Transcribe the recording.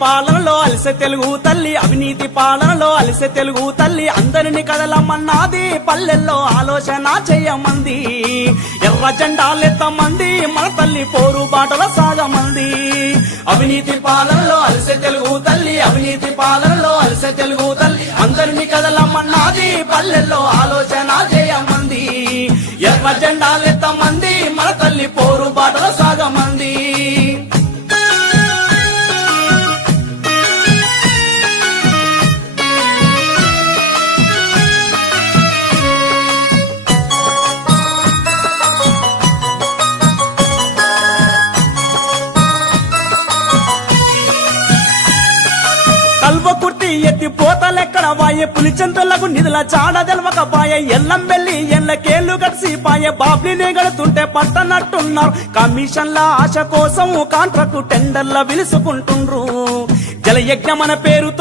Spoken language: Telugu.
పాలనలో అలసె తెలుగు తల్లి, అవినీతి పాలనలో అలసె తెలుగు తల్లి. అందరిని కదలమన్నది, పల్లెల్లో ఆలోచన చేయమంది. ఎర్ర జెండాలెత్తమంది, మన తల్లి పోరు బాటల సాగమంది. అవినీతి పాలనలో అలసె తెలుగు తల్లి, అవినీతి పాలనలో అలసె తెలుగు తల్లి. అందరిని కదలమన్నది, పల్లెల్లో ఆలోచన చేయమంది. ఎర్ర జెండాలెత్తమంది, మన తల్లి పోరు బాటల సాగమంది. కల్వ కుర్తి ఎత్తి పోతలెక్కడ వాయే, పులిచెంతలకు నిధుల చాడ తెలవక పాయే. ఎల్లం వెళ్ళి ఎల్లకేళ్లు గడిసి పాయే, బాబ్లీనే గడుతుంటే పట్టనట్టున్నారు. కమిషన్ల ఆశ కోసం కాంట్రాక్టు టెండర్ల విలుసుకుంటుండ్రు. జలయజ్ఞమన పేరుతో